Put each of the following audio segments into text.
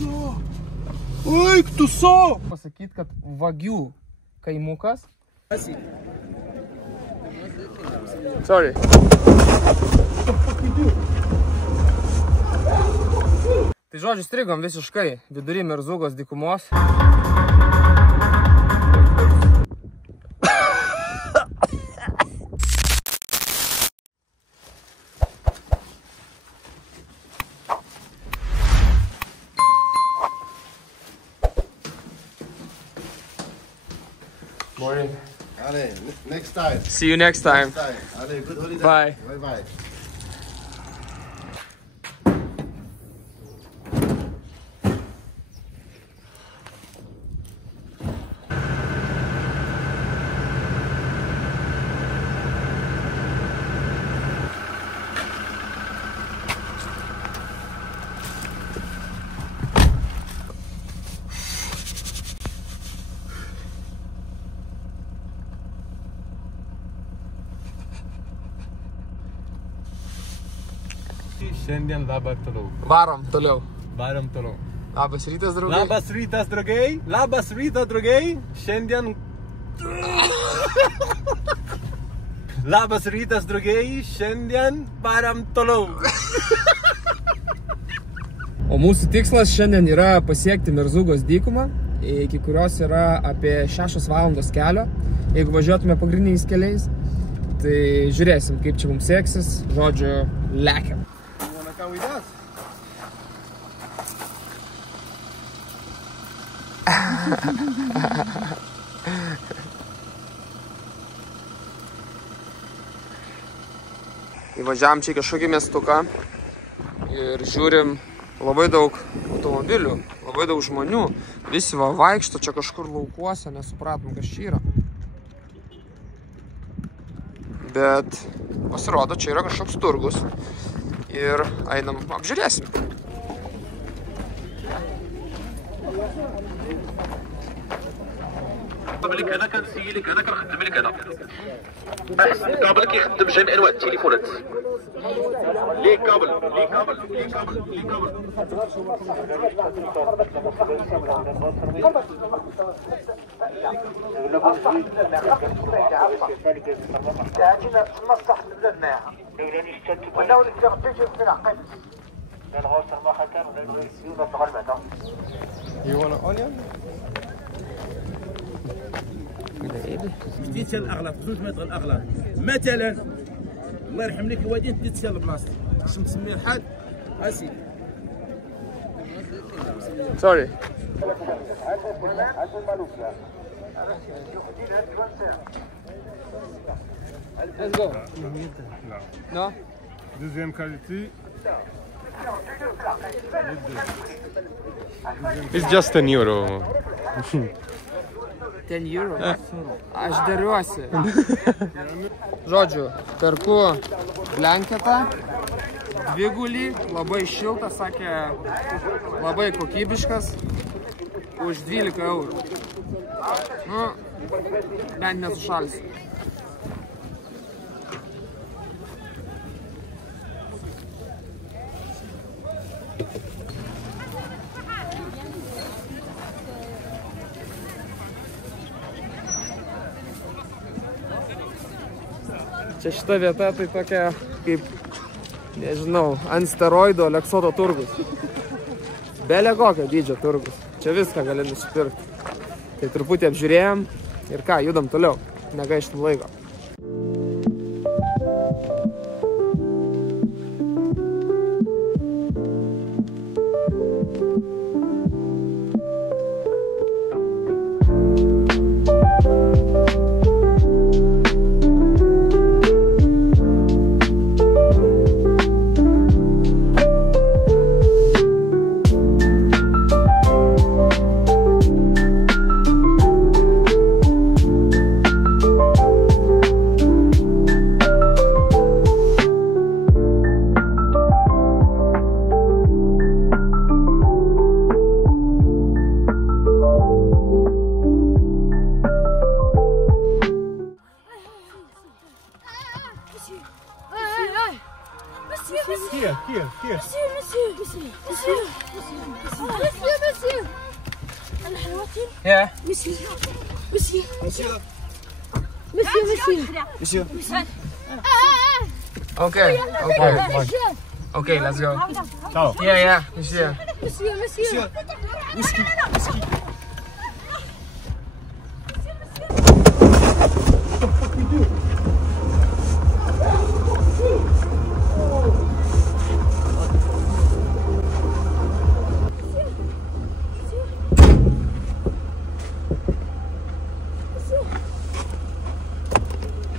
Oi, tu so! Pasakyt, kad vagių kaimukas. Sorry. Tai žodžiu, strigom visiškai vidury Merzugos dykumos. Morning. Allez, next time. See you next time. Allez, good holiday. Bye. Bye-bye. Šiandien dabar toliau. Varom toliau. Varom toliau. Labas rytas, draugai. Labas rytas, draugai. Labas rytas, draugai. Šiandien... Labas rytas, draugai. Šiandien varom toliau. O mūsų tikslas šiandien yra pasiekti Merzugos dykumą, iki kurios yra apie 6 valandos kelio. Jeigu važiuotume pagrindiniais keliais, tai žiūrėsim, kaip čia mums seksis. Žodžiu, lekiam. Come with us. Įvažiavam čia kažkokį miestuką ir žiūrim labai daug automobilių, labai daug žmonių. Visi va vaikšto čia kažkur laukuose, nesupratom, kas čia yra. Bet pasirodo, čia yra kažkoks turgus. Ir einam, apžiūrėsim. قبلك انا كنسيلك انا كنخدم لك انا احسن كابل كيخدم جميع انواع التليفونات لي كابل You want an onion? ديتها الاغلى 500 متر الاغلى مثلا الله يرحم لك الوالدين ديتها لبلاصتك باش مسمي الحال اسيدي Sorry. Let's go. No? Deuxième qualité. It's just €10. 10 euro. Aš dariuosi. Žodžiu, perku blanketą, dvigulį, labai šiltas, sakė, labai kokybiškas, už 12 eurų. Nu, bent nesušalsiu. Čia šita vieta tai tokia kaip, nežinau, ant steroido Aleksoto turgus. Belė kokio dydžio turgus. Čia viską gali nusipirkti. Tai truputį apžiūrėjom ir ką, judam toliau, negaištam laiko. Here. Monsieur. Monsieur. Monsieur. Monsieur. Monsieur, monsieur. Monsieur. Okay. Okay, let's go. Ciao. Yeah, monsieur. Monsieur, monsieur. Whisky. Whisky.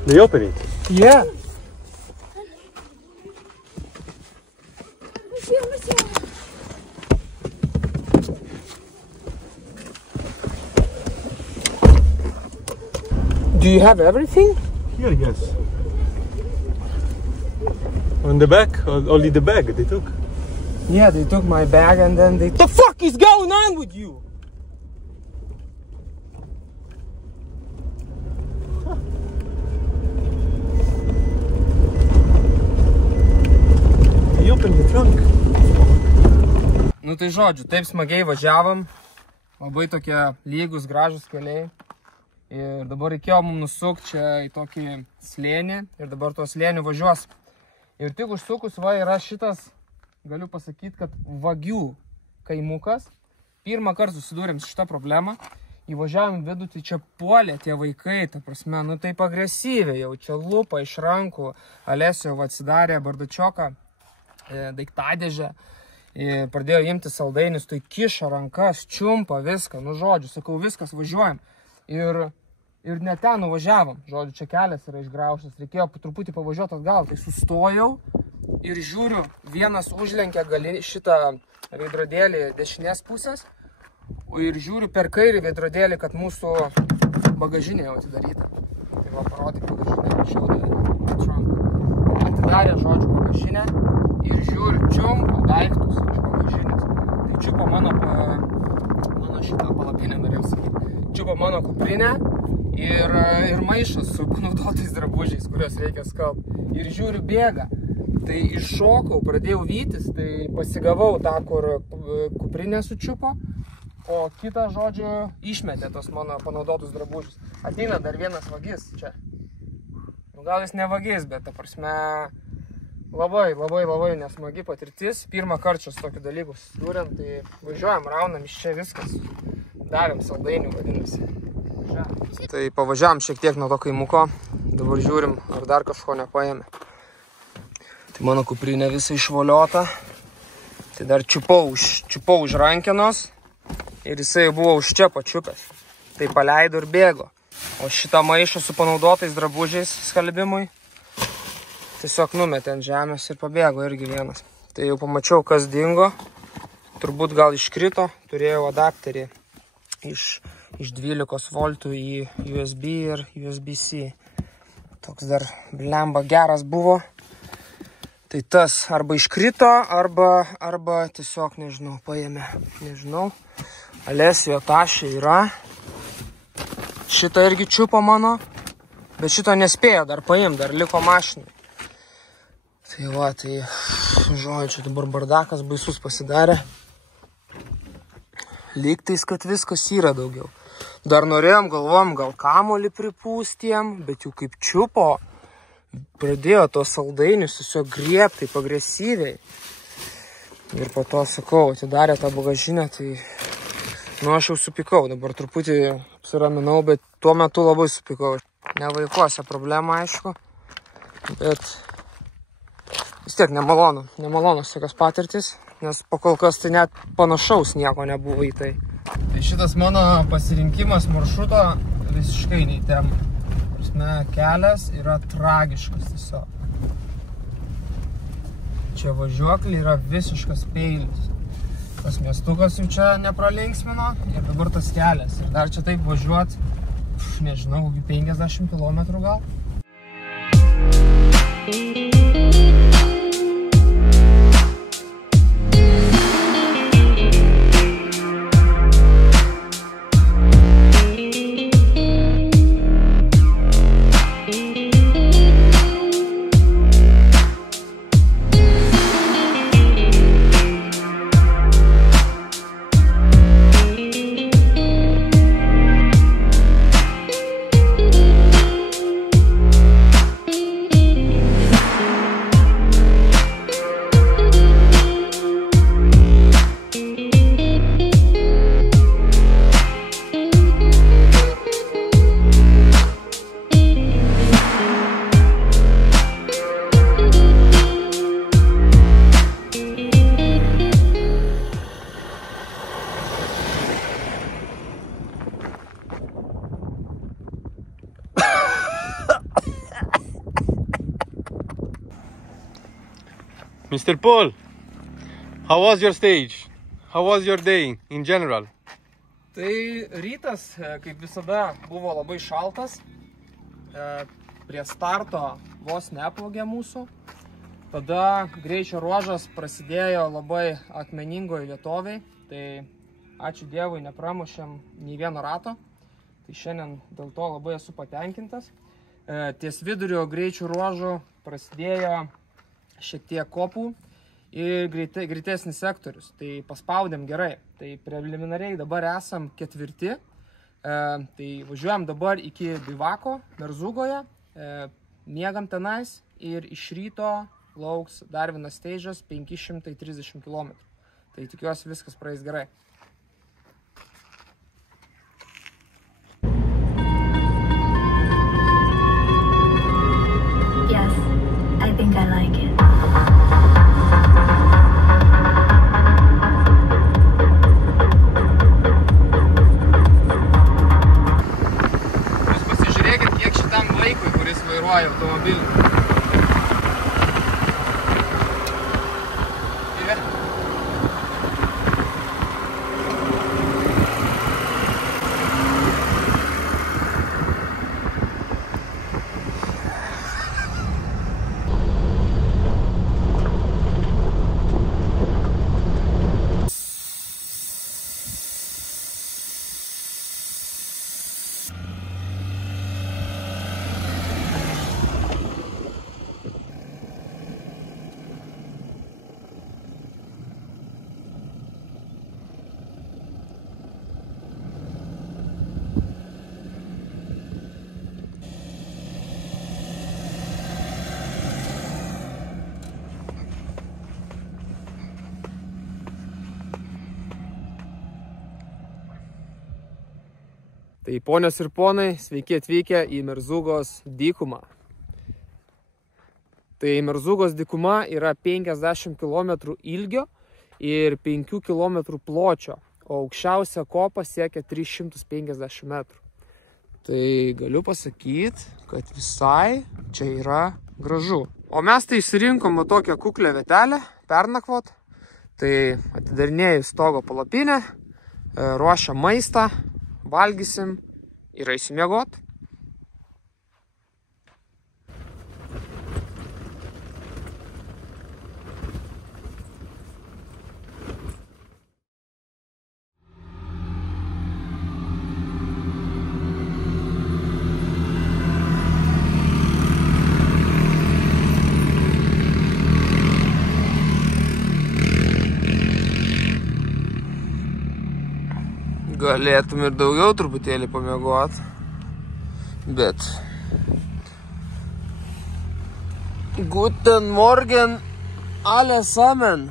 They open it. Yeah. Monsieur, monsieur. Do you have everything? Here, yes. On the back, only the bag they took. Yeah, they took my bag and then they... The fuck is going on with you? They opened the trunk. Nu tai žodžiu, taip smagiai važiavom, labai tokie lygus, gražus keliai. Ir dabar reikėjo mums nusukti čia į tokį slėnį ir dabar tuo slėniu važiuos. Ir tik užsukus va yra šitas, galiu pasakyti, kad Vagių kaimukas. Pirmą kartą susidūrėm su šitą problemą. Įvažiavom vidų, tai čia puolė tie vaikai, ta prasme, nu taip agresyviai, jau čia lupa iš rankų. Alesio atsidarė bardačioką, daiktadėžę. Pradėjo imti saldainius, tai kiša rankas, čiumpa viską, nu žodžiu, sakau, viskas, važiuojam. Ir net ten nuvažiavom, žodžiu, čia kelias yra išgraužtas, reikėjo truputį pavažiuoti atgal, tai sustojau ir žiūriu, vienas užlenkia šitą veidrodėlį dešinės pusės, ir žiūriu per kairį veidrodėlį, kad mūsų bagažinė jau atidaryta. Tai va, parodyk bagažinę, atidarė, žodžiu, bagažinę ir žiūriu, čiumpa daiktus iš bagažinės. Tai čiupa mano šitą palapinę, norėjau sakyti. Čiupa mano kuprinę ir maišas su panaudotais drabužiais, kuriuos reikia skalbti. Ir žiūriu, bėga. Tai iššokau, pradėjau vytis, tai pasigavau tą, kur kuprinę sučiupo, o kitą, žodžiu, išmetė tos mano panaudotus drabužius. Ateina dar vienas vagis čia. Nu, gal jis ne vagis, bet, ta prasme, labai nesmagi patirtis. Pirmą kartą su tokiu dalyku susidūrėm, tai važiuojam, raunam iš čia viskas. Davėm saldainių, vadinasi. Tai pavažiavam šiek tiek nuo to kaimuko. Dabar žiūrim, ar dar kažko nepaėmė. Tai mano kuprinė visai išvoliota. Tai dar čiupau už rankenos. Ir jisai buvo už čia pačiupęs. Tai paleido ir bėgo. O šitą maišą su panaudotais drabužiais skalbimui tiesiog numetė ant žemės ir pabėgo irgi vienas. Tai jau pamačiau, kas dingo. Turbūt gal iškrito. Turėjau adapterį iš 12 voltų į USB ir USB-C. Toks dar blemba geras buvo. Tai tas arba iškrito, arba tiesiog, nežinau, paėmė. Nežinau. Alesio tašė yra. Šitą irgi čiupo mano, bet šito nespėjo dar paimti, dar liko mašinai. Tai va, tai žodžiu, dabar bardakas baisus pasidarė. Lygtais, kad viskas yra daugiau. Dar norėjom, galvom, gal kamuolį pripūstiem, bet jau kaip čiupo, pradėjo tos saldainius tiesiog griebti taip agresyviai. Ir po to, sakau, atidarė tą bagažinę, tai nu aš jau supykau. Dabar truputį apsiraminau, bet tuo metu labai supykau. Ne vaikuose problema, aišku, bet vis tiek nemalonu. Nemalonus tokios patirtis. Nes pakol kas tai net panašaus nieko nebuvo į tai. Tai šitas mano pasirinkimas maršruto visiškai nei tema. Prasme, kelias yra tragiškas tiesiog. Čia važiuoklį yra visiškas peilis. Tas miestukas jau čia nepralinksmino ir dabar tas kelias. Ir dar čia taip važiuot, nežinau, kokį 50 km gal. Mr. Paul, how was your stage? How was your day in general? Tai rytas, kaip visada, buvo labai šaltas. Prie starto vos neplaukė mūsų. Tada greičio ruožas prasidėjo labai akmeningoj vietoviai. Tai ačiū Dievui, nepramušėm nei vieno rato. Tai šiandien dėl to labai esu patenkintas. Ties vidurio greičių ruožų prasidėjo šiek tiek kopų ir greitesnis sektorius. Tai paspaudėm gerai. Tai preliminariai dabar esam 4. Tai važiuojam dabar iki bivako Merzugoje. Miegam tenais ir iš ryto lauks dar vienas stage'as 530 km. Tai tikiuosi viskas praeis gerai. Yes, I think I like it. Jūs pasižiūrėkit, kiek šitam vaikui, kuris vairuoja automobilį. Tai ponios ir ponai, sveiki atvykę į Merzugos dykumą. Tai Merzugos dykuma yra 50 km ilgio ir 5 km pločio, o aukščiausia kopa siekia 350 metrų. Tai galiu pasakyti, kad visai čia yra gražu. O mes tai išsirinkom tokią kuklę vietelę, pernakvot. Tai atidarinėjau stogo palapinę, ruošia maistą, valgysim ir eisim miegot. Galėtum ir daugiau truputėlį pamiegot, bet... Guten Morgen, allesammen!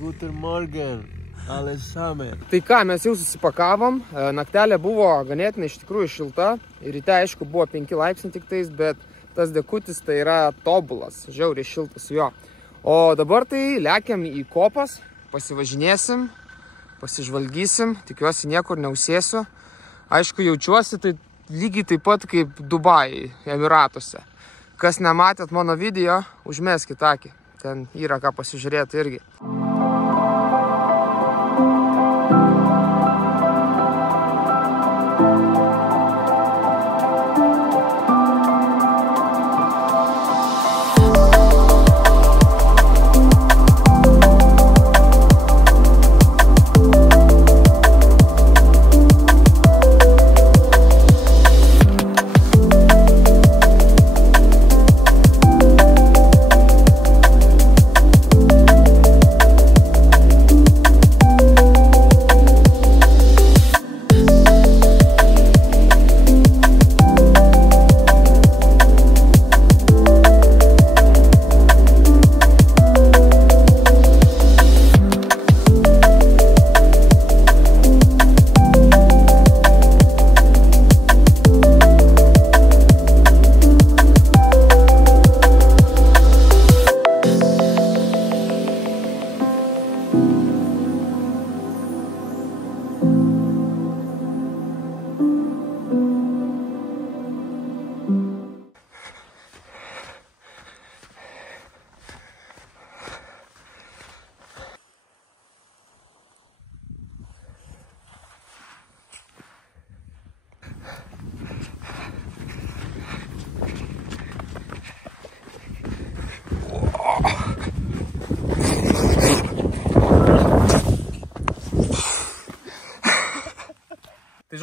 Guten Morgen, allesammen! Tai ką, mes jau susipakavom, naktelė buvo ganėtinai iš tikrųjų šilta, ir ryte aišku buvo 5 laipsniai tik tais, bet tas dekutis tai yra tobulas, žiauriai šiltas jo. O dabar tai lekiam į kopas, pasivažinėsim, pasižvalgysim, tikiuosi niekur neusėsiu. Aišku, jaučiuosi tai lygiai taip pat kaip Dubai, Emiratuose. Kas nematėt mano video, užmeskit akį. Ten yra ką pasižiūrėti irgi.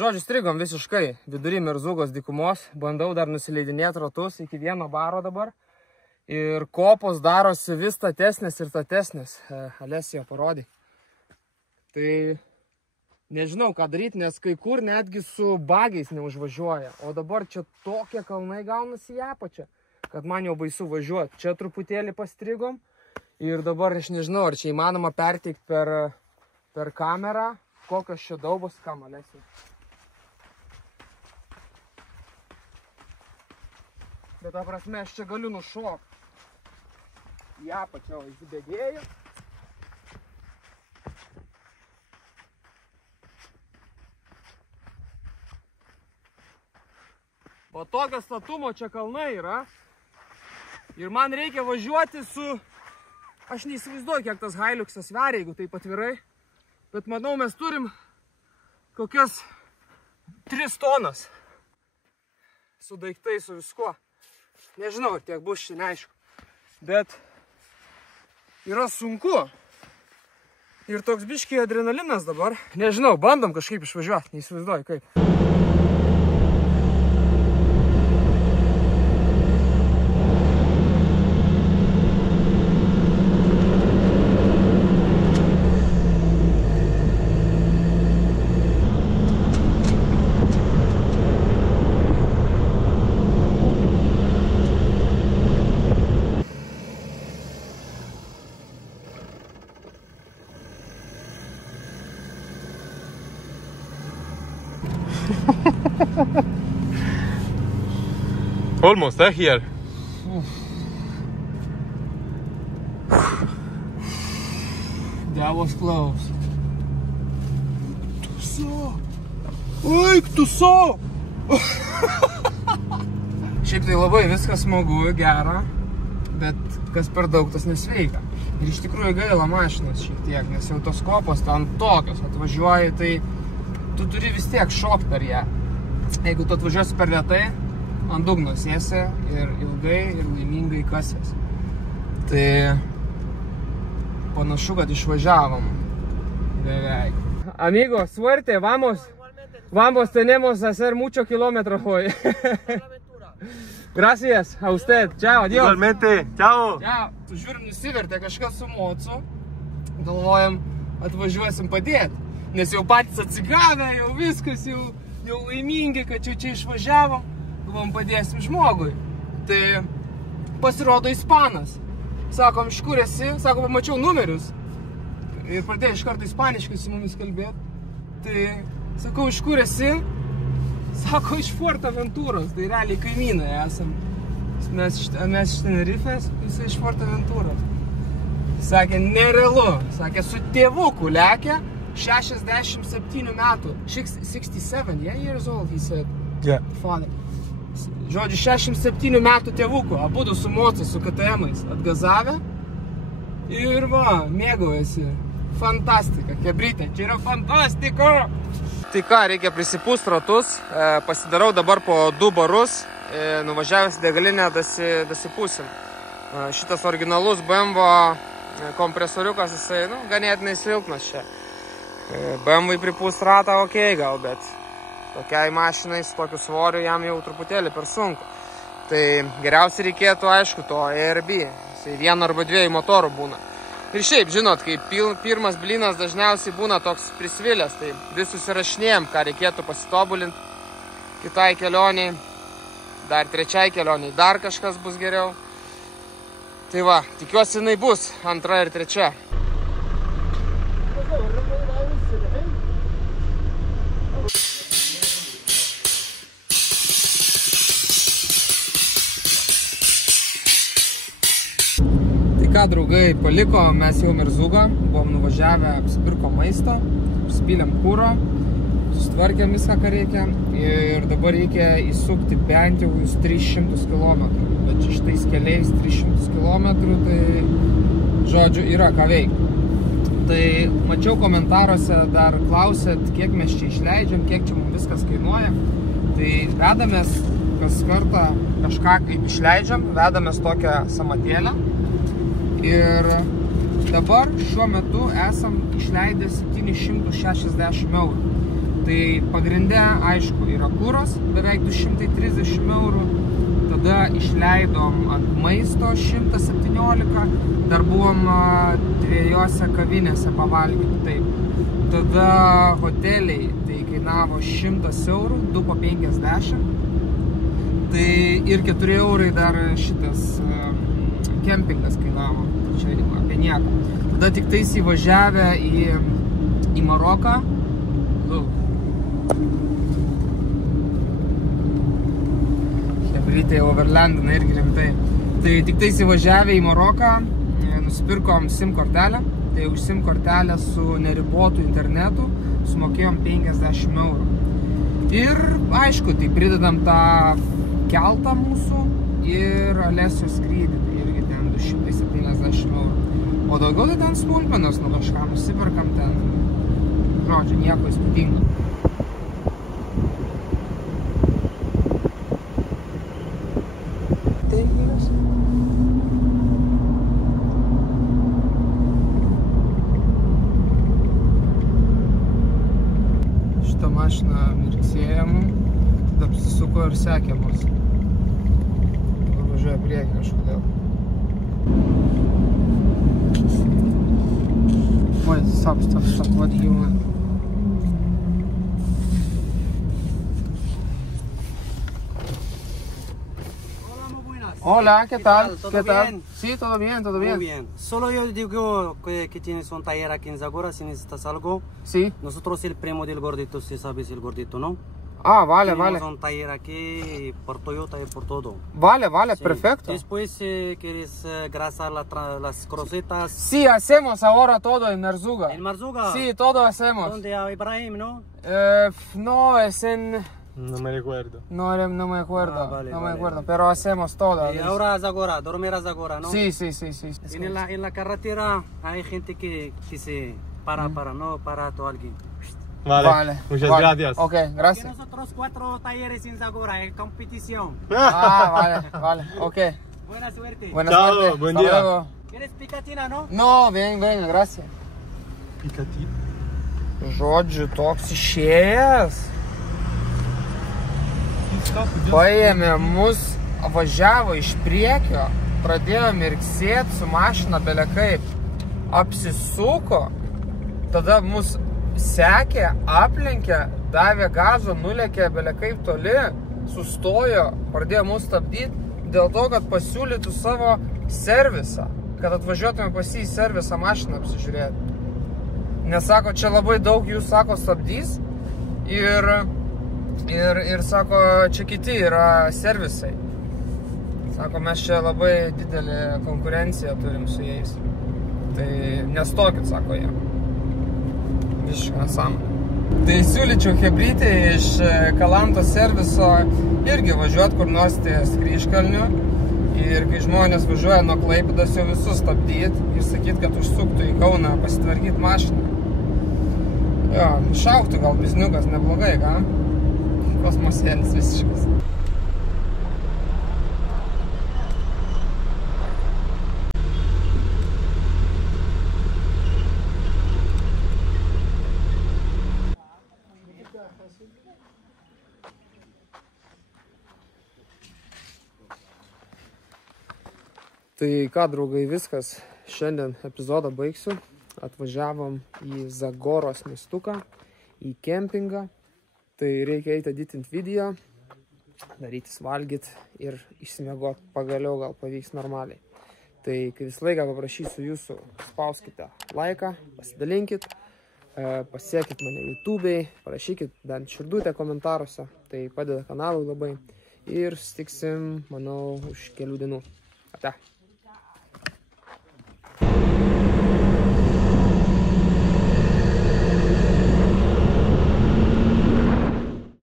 žodžiu, strigom visiškai vidury Mirzugos dykumos. Bandau dar nusileidinėti ratus iki vieno baro dabar. Ir kopos darosi vis statesnės ir statesnės. Alesija parodė. Tai nežinau, ką daryti, nes kai kur netgi su bagiais neužvažiuoja. O dabar čia tokie kalnai gaunasi į apačią, kad man jau baisu važiuoti. Čia truputėlį pastrigom. Ir dabar aš nežinau, ar čia įmanoma perteikti per kamerą, kokios čia daubos kamalėsi. Bet ta prasme, aš čia galiu nušokti. Į apačią įsibėgėjau. O tokio statumo čia kalnai yra. Ir man reikia važiuoti su... Aš neįsivaizduoju, kiek tas Hiluxas sveria, jeigu taip atvirai. Bet manau, mes turim kokias 3 tonas. Su daiktai, su viskuo. Nežinau, ar tiek bus čia, neaišku. Bet yra sunku. Ir toks biškiai adrenalinas dabar. Nežinau, bandom kažkaip išvažiuoti, neįsivaizduoju kaip. Almost here. That was close. Tuso! Oi, tuso! Šiaip tai labai viskas smagu, gera, bet kas per daug tas nesveika. Ir iš tikrųjų gaila mašinos šiek tiek, nes jau tos kopos ten tokios atvažiuoji, tai tu turi vis tiek šokti per ją. Jeigu tu atvažiuosi per lėtai, ant dugno sėsi ir ilgai ir laimingai kasės. Tai panašu, kad išvažiavom. Beveik. Amigo, suerte, vamos. Vamos, tenemos a hacer mucho kilómetro hoy. Gracias a usted. Ciao, adiós. Igualmente, ciao. Ciao. Tu žiūrim, nusivertė kažkas su mocu. Galvojam, atvažiuosim padėti. Nes jau patys atsigavę, jau viskas, jau laimingi, kad jau čia išvažiavom. Galvom, padėsim žmogui. Tai pasirodo ispanas. Sakom, iš kur esi? Sakom, pamačiau numerius. Ir pradėjo iš karto ispaniškai su mumis kalbėti. Tai sakau, iš kur esi? Sako, iš Fuerteventuros. Tai realiai kaimynai esam. Mes iš Tenerifės, jisai iš Fuerteventuros. Sakė, nerealu. Sakė, su tėvuku lekia 67 metų. 67 years old, he said. Yeah. Father. Žodžiu, 67 metų tėvuku, abudu su mocu, su KTM-ais atgazavę. Ir va, mėgaujasi. Fantastika, kebrytė, čia yra fantastika. Tai ką, reikia prisipūst ratus, pasidarau dabar po 2 barus, nuvažiavęs degalinę dasipūsim. Šitas originalus BMW kompresoriukas, jisai, ganėtinai silpnas čia. BMW pripūst ratą, okei gal, bet tokiai mašinai su tokiu svoriu jam jau truputėlį per sunku. Tai geriausiai reikėtų, aišku, to ARB. Jisai 1 arba 2 motorų būna. Ir šiaip, žinot, kai pirmas blynas dažniausiai būna toks prisvilęs, tai vis susirašinėjom, ką reikėtų pasitobulinti kitai kelioniai, dar 3 kelioniai, dar kažkas bus geriau. Tai va, tikiuosi jinai bus 2 ir 3. Ką, draugai, paliko, mes jau Mirzugą, buvom nuvažiavę, apsipirko maisto, spylėm kūro, sustvarkėm viską, ką reikia ir dabar reikia įsukti bent jau 300 km. Bet šitais keliais 300 km, tai žodžiu yra ką veikti. Tai mačiau komentaruose dar klausėt, kiek mes čia išleidžiam, kiek čia mums viskas kainuoja. Tai vedamės kas kartą kažką kaip išleidžiam, vedamės tokią samatėlę. Ir dabar šiuo metu esam išleidę 760 eurų. Tai pagrinde, aišku, yra kūros, beveik 230 eurų. Tada išleidom ant maisto 117, dar buvom 2 kavinėse pavalgyti, taip. Tada hoteliai, tai kainavo 100 eurų, 2 po 50. Tai ir 4 eurai dar šitas kempingas kainavo, čia apie nieką. Tada tik tais įvažiavę į Maroką, Hebrytė overlandina irgi rimtai. Tai tik tais įvažiavę į Maroką, nusipirkom SIM kortelę. Tai už SIM kortelę su neribotu internetu sumokėjom 50 eurų. Ir aišku, tai pridedam tą keltą mūsų ir Alesijos skrydį, tai irgi ten 270 eurų. O daugiau tai ten smulkmenos, nu kažką nusipirkam ten, žodžiu, nieko įspūdingo. Šitą mašiną mirksėjo mum, tada apsisuko ir sekė mus. Dabar važiuoja priekį kažkodėl. Oi, stop, what do you want? Hola, ¿qué tal? ¿Qué tal? Sí, todo bien, todo bien. Muy bien. Solo yo digo que tienes un taller aquí en Zagora, si necesitas algo. Sí. Nosotros el primo del gordito, si sabes el gordito, ¿no? Ah, vale, Tenemos vale. un taller aquí por Toyota y por todo. Vale, vale, Sí. perfecto. Después, quieres grasar las crocetas. Sí, hacemos ahora todo en Marzuga. ¿En Marzuga? Sí, todo hacemos. ¿Dónde? A Ibrahim, ¿no? No, es en... No me recuerdo. No me acuerdo, Ah, vale, no me vale, acuerdo, vale. pero hacemos todo. Y ahora a Zagora, dormir a Zagora, ¿no? Sí, sí, sí, sí. En la carretera hay gente que se para, no para todo alguien. Vale. Muchas gracias. Ok, Aquí gracias. nosotros 4 talleres en Zagora, en competición. Ah, vale, ok. Buena suerte. Buena Chao, suerte. buen Hasta día. luego. ¿Quieres picatina, no? No, venga, gracias. Žodžiu, toks išėjęs. Paėmė mus, važiavo iš priekio, pradėjo mirksėti su mašina belekaip. Apsisuko, tada mus sekė, aplenkė, davė gazo, nulėkė belekaip toli, sustojo, pradėjo mus stabdyti dėl to, kad pasiūlytų savo servisą, kad atvažiuotume pas jį į servisą mašiną apsižiūrėti. Nes sako, čia labai daug jų, sako, stabdys ir sako, čia kiti yra servisai. Sako, mes čia labai didelį konkurenciją turim su jais. Tai nestokit, sako jie. Visiškai nesąmonė. Tai siūlyčiau Hebrytei iš Kalanto serviso irgi važiuoti kur nors ties Kryžkalniu. Ir kai žmonės važiuoja nuo Klaipėdos jau visus stabdyti ir sakyt, kad užsuktų į Kauną pasitvarkyti mašiną. Jo, šauktų gal bizniukas neblogai, ką? Kosmosėlis visiškas. Tai ką, draugai, viskas. Šiandien epizodą baigsiu. Atvažiavom į Zagoros miestuką, į kempingą. Tai reikia eiti editinti video, darytis valgyti ir išsimiegot pagaliau, gal pavyks normaliai. Tai kai visą laiką paprašysiu jūsų, spauskite laiką, pasidalinkit, pasiekit mane YouTube'ai, parašykit bent širdutę komentaruose, tai padeda kanalui labai. Ir susitiksim, manau, už kelių dienų. Ate.